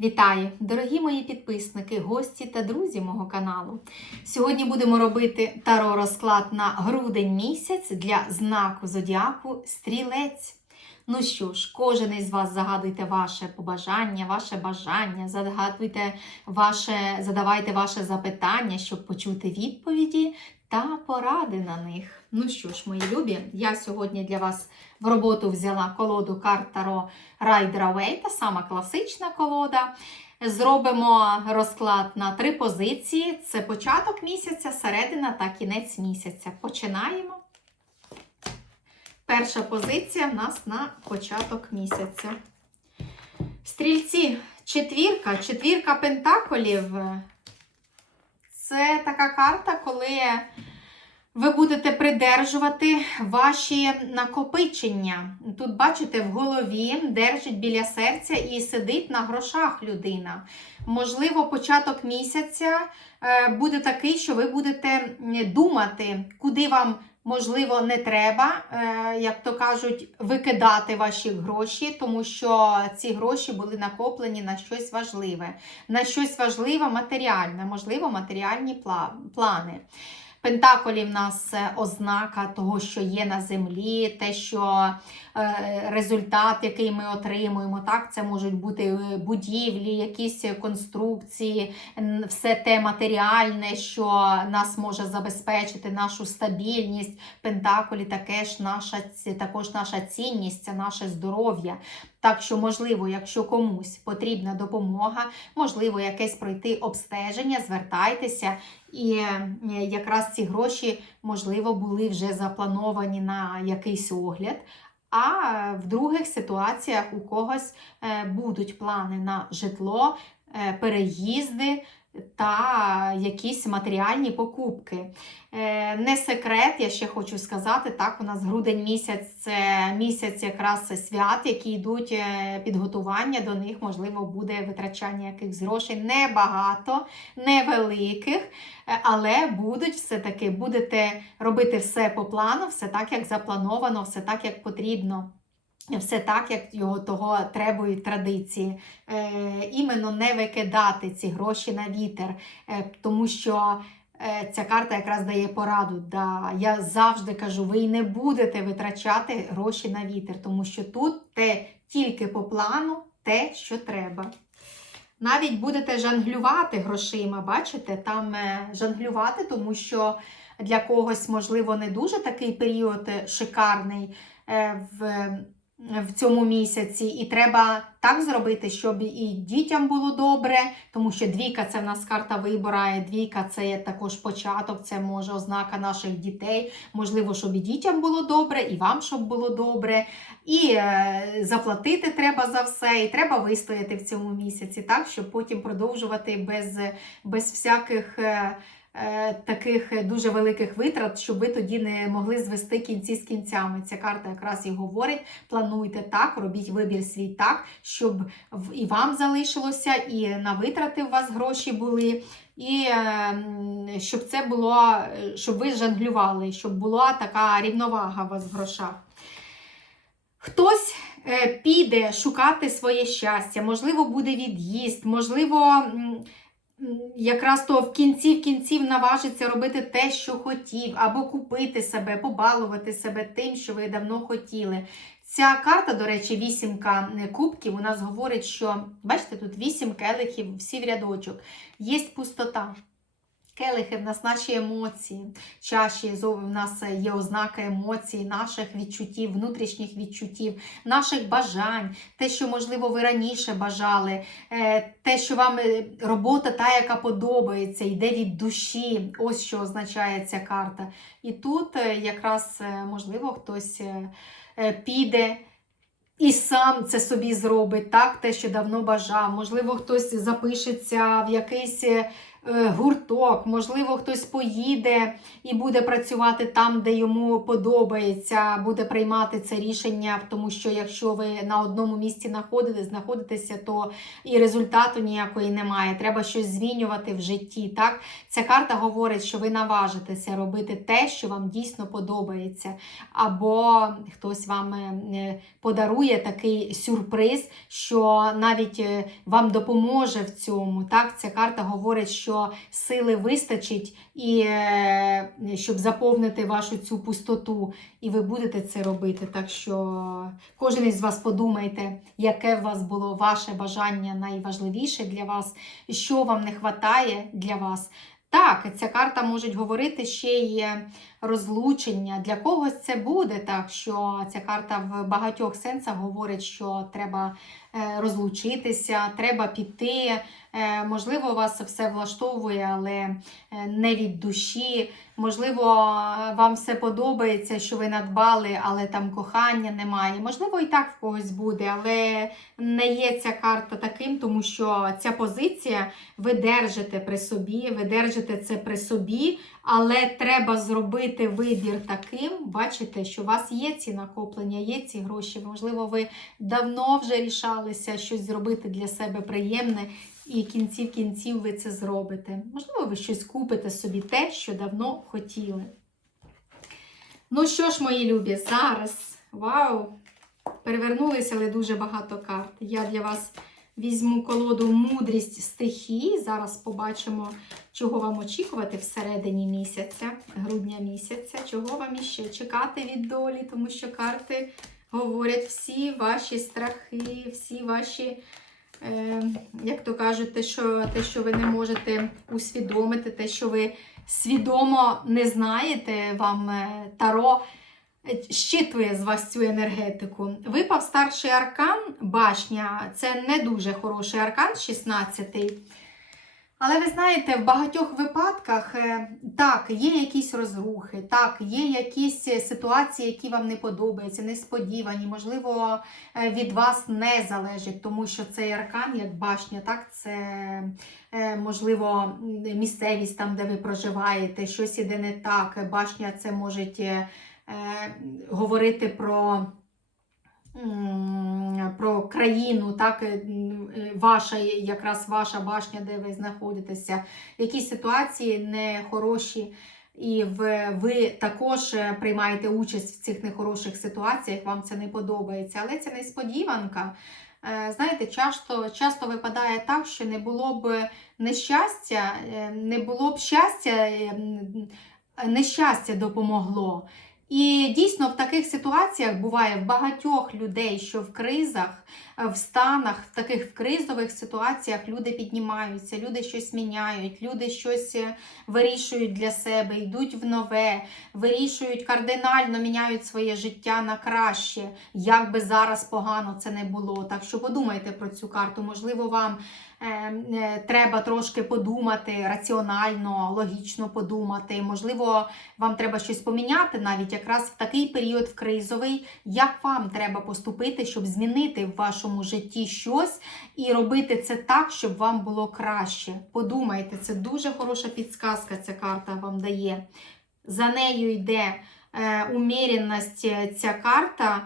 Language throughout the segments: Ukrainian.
Вітаю, дорогі мої підписники, гості та друзі мого каналу. Сьогодні будемо робити таро розклад на грудень місяць для знаку зодіаку Стрілець. Ну що ж, кожен із вас загадуйте ваше побажання, ваше бажання, загадуйте ваше, задавайте ваше запитання, щоб почути відповіді та поради на них. Ну що ж, мої любі, я сьогодні для вас в роботу взяла колоду карт Таро Райдера Вейта, сама класична колода. Зробимо розклад на три позиції: це початок місяця, середина та кінець місяця. Починаємо. Перша позиція в нас на початок місяця. Стрільці, четвірка, четвірка пентаколів. Це така карта, коли ви будете придержувати ваші накопичення. Тут, бачите, в голові держить біля серця і сидить на грошах людина. Можливо, початок місяця е, буде такий, що ви будете думати, куди вам. Можливо, не треба, е, як то кажуть, викидати ваші гроші, тому що ці гроші були накоплені на щось важливе, на щось важливе матеріальне, можливо, матеріальні плани. Пентаколі в нас е, ознака того, що є на землі, те, що результат, який ми отримуємо, так, це можуть бути е, будівлі, якісь конструкції, все те матеріальне, що нас може забезпечити, нашу стабільність. Пентаколі також наша, також наша цінність, це наше здоров'я. Так що, можливо, якщо комусь потрібна допомога, можливо, якесь пройти обстеження, звертайтеся. І е, якраз ці гроші, можливо, були вже заплановані на якийсь огляд. А в других ситуаціях у когось е, будуть плани на житло, е, переїзди та якісь матеріальні покупки. Е, не секрет, я ще хочу сказати, так, у нас грудень місяць це місяць якраз свят, які йдуть е, підготування до них, можливо, буде витрачання якихось грошей небагато, невеликих, е, але будуть все-таки будете робити все по плану, все так, як заплановано, все так, як потрібно. Все так, як його того требують традиції. Е, Іменно не викидати ці гроші на вітер, е, тому що е, ця карта якраз дає пораду. Да, Я завжди кажу, ви не будете витрачати гроші на вітер, тому що тут те тільки по плану те, що треба. Навіть будете жонглювати грошима, бачите, там е, жонглювати, тому що для когось, можливо, не дуже такий період шикарний. Е, в в цьому місяці, і треба так зробити, щоб і дітям було добре, тому що двійка це в нас карта вибора, і двійка це також початок, це може ознака наших дітей. Можливо, щоб і дітям було добре, і вам щоб було добре. І е, заплатити треба за все, і треба вистояти в цьому місяці, так, щоб потім продовжувати без, без всяких. Е, таких дуже великих витрат, щоб ви тоді не могли звести кінці з кінцями. Ця карта якраз і говорить: плануйте так, робіть вибір свій так, щоб і вам залишилося, і на витрати у вас гроші були. І ем, щоб це було, щоб ви жонглювали, щоб була така рівновага у вас в грошах. Хтось е, піде шукати своє щастя, можливо, буде від'їзд, можливо, якраз то в кінці в кінців наважиться робити те, що хотів, або купити себе, побалувати себе тим, що ви давно хотіли. Ця карта, до речі, вісімка кубків, у нас говорить, що, бачите, тут вісім келихів, всі в рядочок, є пустота. Келихи в нас наші емоції, чаші в нас є ознака емоцій, наших відчуттів, внутрішніх відчуттів, наших бажань, те, що, можливо, ви раніше бажали, е, те, що вам е, робота та, яка подобається, йде від душі. Ось що означає ця карта. І тут е, якраз, можливо, хтось піде. І сам це собі зробить, так, те, що давно бажав. Можливо, хтось запишеться в якийсь е, гурток, можливо, хтось поїде і буде працювати там, де йому подобається, буде приймати це рішення, тому що якщо ви на одному місці знаходитеся, то і результату ніякої немає. Треба щось змінювати в житті. Так? Ця карта говорить, що ви наважитеся робити те, що вам дійсно подобається. Або хтось вам е, подарує такий сюрприз, що навіть е, вам допоможе в цьому. Так? Ця карта говорить, що сили вистачить, і, е, щоб заповнити вашу цю пустоту, і ви будете це робити. Так що кожен із вас подумайте, яке в вас було ваше бажання найважливіше для вас, що вам не вистачає для вас. Так, ця карта може говорити ще й розлучення. Для когось це буде так, що ця карта в багатьох сенсах говорить, що треба розлучитися, треба піти. Е, Можливо, вас все влаштовує, але е, не від душі. Можливо, вам все подобається, що ви надбали, але там кохання немає. Можливо, і так в когось буде, але не є ця карта таким, тому що ця позиція ви держите при собі, ви держите це при собі, але треба зробити вибір таким. Бачите, що у вас є ці накоплення, є ці гроші. Можливо, ви давно вже рішалися щось зробити для себе приємне. І кінців кінців ви це зробите. Можливо, ви щось купите собі те, що давно хотіли. Ну що ж, мої любі, зараз. Вау! Перевернулися, але дуже багато карт. Я для вас візьму колоду мудрість стихій. Зараз побачимо, чого вам очікувати всередині місяця, грудня місяця, чого вам іще чекати від долі, тому що карти говорять всі ваші страхи, всі ваші. Е, як то кажуть, те що, те, що ви не можете усвідомити, те, що ви свідомо не знаєте, вам е, Таро щитує з вас цю енергетику. Випав старший аркан, башня, це не дуже хороший аркан, 16-й. Але ви знаєте, в багатьох випадках е, так, є якісь розрухи, так, є якісь ситуації, які вам не подобаються, несподівані, можливо, е, від вас не залежить, тому що цей аркан, як башня, так, це е, можливо місцевість там, де ви проживаєте, щось іде не так. Башня це може говорити про. Про країну, так, е, е, ваша, якраз ваша башня, де ви знаходитеся, якісь ситуації нехороші, і ви, також е, приймаєте участь в цих нехороших ситуаціях, вам це не подобається. Але це несподіванка. Е, Знаєте, часто, часто випадає так, що не було б нещастя, е, не було б щастя, е, нещастя допомогло. І дійсно в таких ситуаціях буває в багатьох людей, що в кризах, е, в станах, в таких кризових ситуаціях люди піднімаються, люди щось міняють, люди щось е, вирішують для себе, йдуть в нове, вирішують кардинально міняють своє життя на краще, як би зараз погано це не було. Так що подумайте про цю карту. Можливо, вам треба трошки подумати раціонально, логічно подумати. Можливо, вам треба щось поміняти навіть якраз в такий період в кризовий, як вам треба поступити, щоб змінити в вашому житті щось і робити це так, щоб вам було краще. Подумайте, це дуже хороша підсказка. Ця карта вам дає. За нею йде е, уміряність ця карта.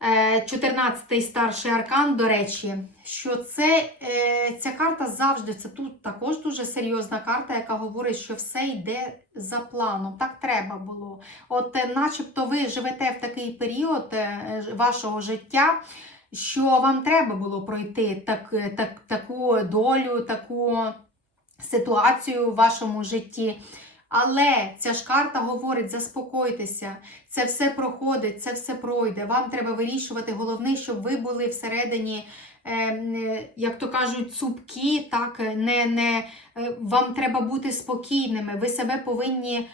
14-й старший аркан, до речі, що це, е, ця карта завжди, це тут також дуже серйозна карта, яка говорить, що все йде за планом. Так треба було. От е, начебто ви живете в такий період е, вашого життя, що вам треба було пройти так, е, так, таку долю, таку ситуацію в вашому житті. Але ця ж карта говорить: заспокойтеся, це все проходить, це все пройде. Вам треба вирішувати. Головне, щоб ви були всередині, е, е, як то кажуть, цупкі, так, е, не, не, вам треба бути спокійними. Ви себе повинні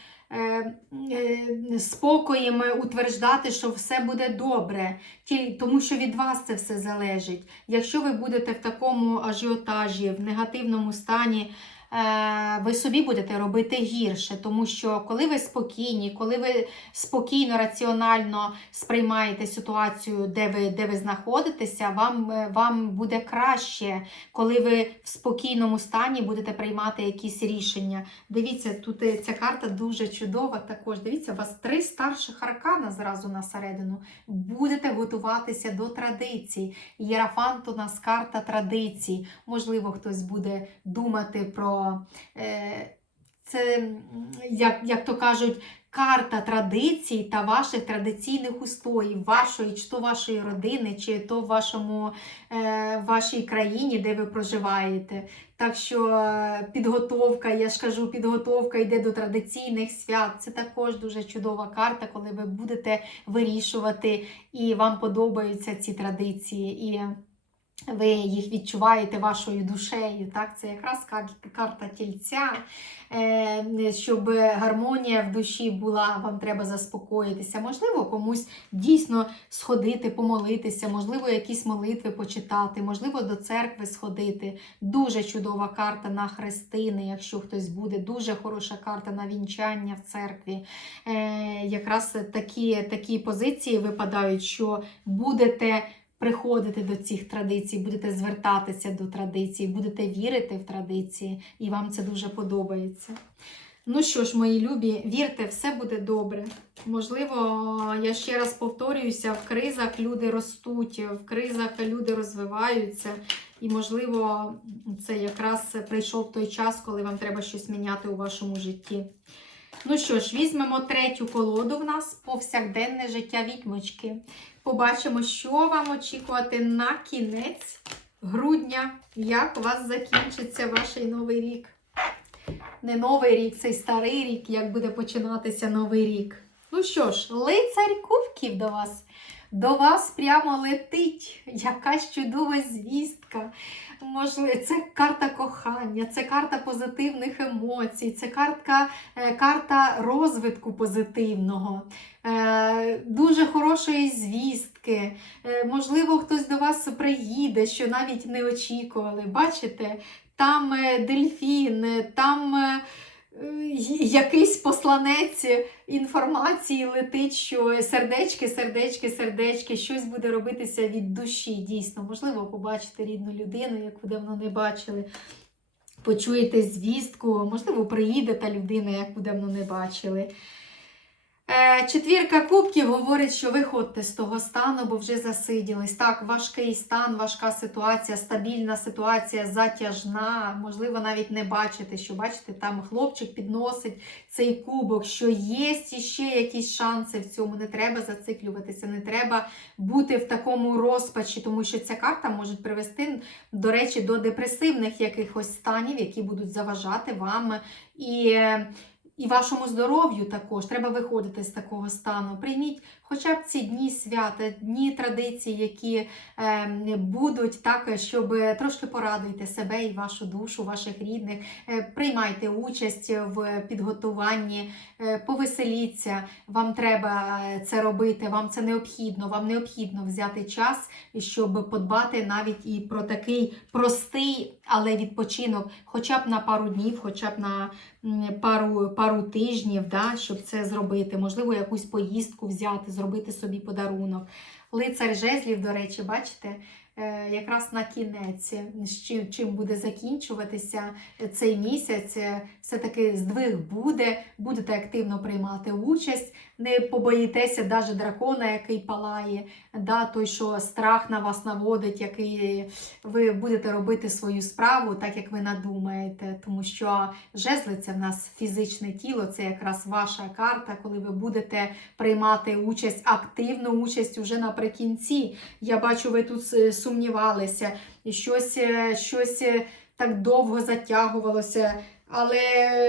спокоєм утверждати, що все буде добре, тому що від вас це все залежить. Якщо ви будете в такому ажіотажі, в негативному стані, ви собі будете робити гірше, тому що коли ви спокійні, коли ви спокійно, раціонально сприймаєте ситуацію, де ви де ви знаходитеся, вам, е, вам буде краще, коли ви в спокійному стані будете приймати якісь рішення. Дивіться, тут е, ця карта дуже чудова. Також дивіться, у вас три старших аркана зразу на середину. Будете готуватися до традицій. Єрафант у нас карта традицій. Можливо, хтось буде думати про е, це, як, як то кажуть, карта традицій та ваших традиційних устоїв, вашої, чи то вашої родини, чи то в вашому, е, вашій країні, де ви проживаєте. Так що е, підготовка, я ж кажу, підготовка йде до традиційних свят. Це також дуже чудова карта, коли ви будете вирішувати і вам подобаються ці традиції. І ви їх відчуваєте вашою душею. Так? Це якраз карта тільця, е, щоб гармонія в душі була, вам треба заспокоїтися. Можливо, комусь дійсно сходити, помолитися, можливо, якісь молитви почитати, можливо, до церкви сходити. Дуже чудова карта на хрестини, якщо хтось буде, дуже хороша карта на вінчання в церкві. Е, Якраз такі, такі позиції випадають, що будете приходити до цих традицій, будете звертатися до традицій, будете вірити в традиції, і вам це дуже подобається. Ну що ж, мої любі, вірте, все буде добре. Можливо, я ще раз повторююся, в кризах люди ростуть, в кризах люди розвиваються, і, можливо, це якраз прийшов той час, коли вам треба щось міняти у вашому житті. Ну що ж, візьмемо третю колоду в нас повсякденне життя відьмочки. Побачимо, що вам очікувати на кінець грудня, як у вас закінчиться ваш новий рік. Не новий рік, цей старий рік, як буде починатися новий рік. Ну що ж, лицарь кубків до вас. До вас прямо летить якась чудова звістка. Можливо, це карта кохання, це карта позитивних емоцій, це картка, е, карта розвитку позитивного, е, дуже хорошої звістки. Е, Можливо, хтось до вас приїде, що навіть не очікували. Бачите, там е, дельфін, е, там. Якийсь посланець інформації летить, що сердечки, сердечки, сердечки, щось буде робитися від душі. Дійсно, можливо, побачите рідну людину, яку давно не бачили. Почуєте звістку, можливо, приїде та людина, яку давно не бачили. Е, Четвірка кубків говорить, що виходьте з того стану, бо вже засиділись. Так, важкий стан, важка ситуація, стабільна ситуація, затяжна. Можливо, навіть не бачите, що бачите, там хлопчик підносить цей кубок, що є ще якісь шанси в цьому. Не треба зациклюватися, не треба бути в такому розпачі, тому що ця карта може привести, до речі, до депресивних якихось станів, які будуть заважати вам і. І вашому здоров'ю також треба виходити з такого стану. Прийміть хоча б ці дні свята, дні традицій, які е, будуть так, щоб трошки порадуйте себе і вашу душу, ваших рідних. Е, приймайте участь в підготуванні, е, повеселіться. Вам треба е, це робити, вам це необхідно. Вам необхідно взяти час, щоб подбати навіть і про такий простий, але відпочинок, хоча б на пару днів, хоча б на пару, пару тижнів, да, щоб це зробити. Можливо, якусь поїздку взяти, зробити собі подарунок. Лицар жезлів, до речі, бачите, е, якраз на кінець, чим, чим буде закінчуватися цей місяць, е, все-таки здвиг буде, будете активно приймати участь, не побоїтеся навіть дракона, який палає, да, той, що страх на вас наводить, який ви будете робити свою справу, так як ви надумаєте, тому що жезли це в нас фізичне тіло, це якраз ваша карта, коли ви будете приймати участь, активну участь уже наприкінці. Я бачу, ви тут е, сумнівалися, і щось, е, щось е, так довго затягувалося, але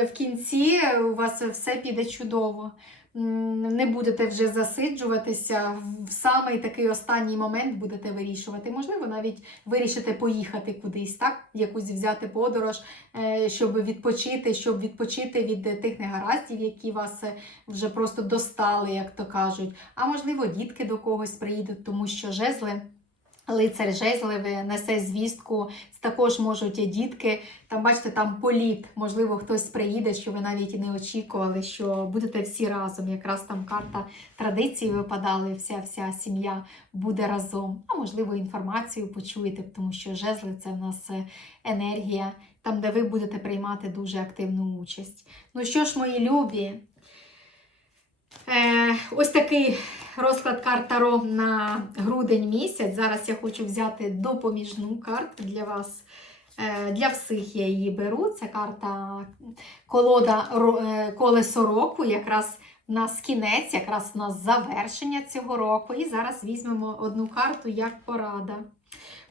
в кінці у вас все піде чудово. Не будете вже засиджуватися, в самий такий останній момент будете вирішувати. Можливо, навіть вирішите поїхати кудись, так? Якусь взяти подорож, е, щоб відпочити, щоб відпочити від тих негараздів, які вас е, вже просто достали, як то кажуть. А можливо, дітки до когось приїдуть, тому що жезли. Лицар жезливий несе звістку, також можуть і дітки. Там, бачите, там політ. Можливо, хтось приїде, що ви навіть і не очікували, що будете всі разом. Якраз там карта традиції випадали, вся вся сім'я буде разом. А можливо, інформацію почуєте, тому що жезли це в нас е, енергія, там, де ви будете приймати дуже активну участь. Ну що ж, мої любі, ось такий розклад карт Таро на грудень місяць. Зараз я хочу взяти допоміжну карту для вас. Е, Для всіх я її беру. Це карта колода е, колесо року. Якраз в нас кінець, якраз у нас завершення цього року. І зараз візьмемо одну карту як порада.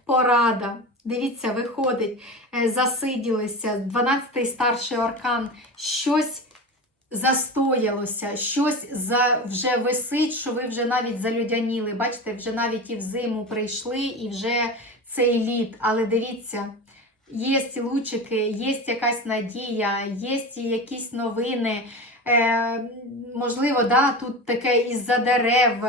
Порада. Дивіться, виходить, е, засиділися, 12-й старший аркан, щось застоялося, щось за, вже висить, що ви вже навіть залюдяніли. Бачите, вже навіть і в зиму прийшли, і вже цей лід. Але дивіться, є лучики, є якась надія, є якісь новини. Е, можливо, да, тут таке із-за дерев,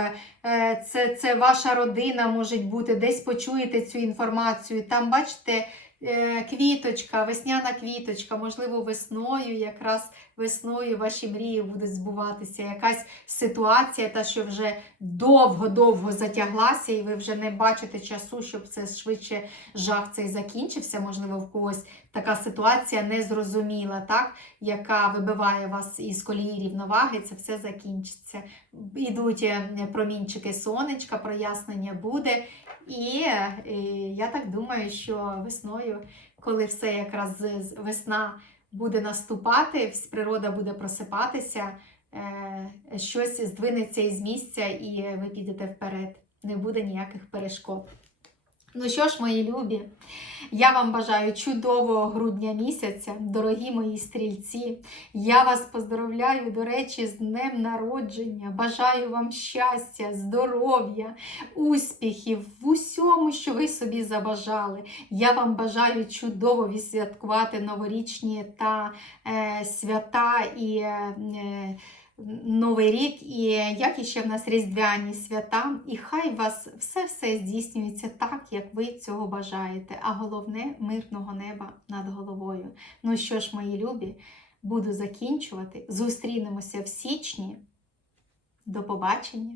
е, це, це ваша родина може бути, десь почуєте цю інформацію. Там, бачите, е, квіточка, весняна квіточка, можливо, весною, якраз весною ваші мрії будуть збуватися. Якась ситуація, та що вже довго-довго затяглася, і ви вже не бачите часу, щоб це швидше жах цей закінчився. Можливо, в когось така ситуація незрозуміла, так? яка вибиває вас із колії рівноваги, це все закінчиться. Ідуть е, промінчики сонечка, прояснення буде. І е, я так думаю, що весною, коли все якраз весна буде наступати, природа буде просипатися, е, щось здвинеться із місця і ви підете вперед. Не буде ніяких перешкод. Ну що ж, мої любі, я вам бажаю чудового грудня місяця, дорогі мої стрільці. Я вас поздоровляю, до речі, з днем народження. Бажаю вам щастя, здоров'я, успіхів в усьому, що ви собі забажали. Я вам бажаю чудово відсвяткувати новорічні та е, свята і. Е, Новий рік, і як іще в нас різдвяні свята, і хай вас все-все здійснюється так, як ви цього бажаєте. А головне мирного неба над головою. Ну що ж, мої любі, буду закінчувати. Зустрінемося в січні. До побачення!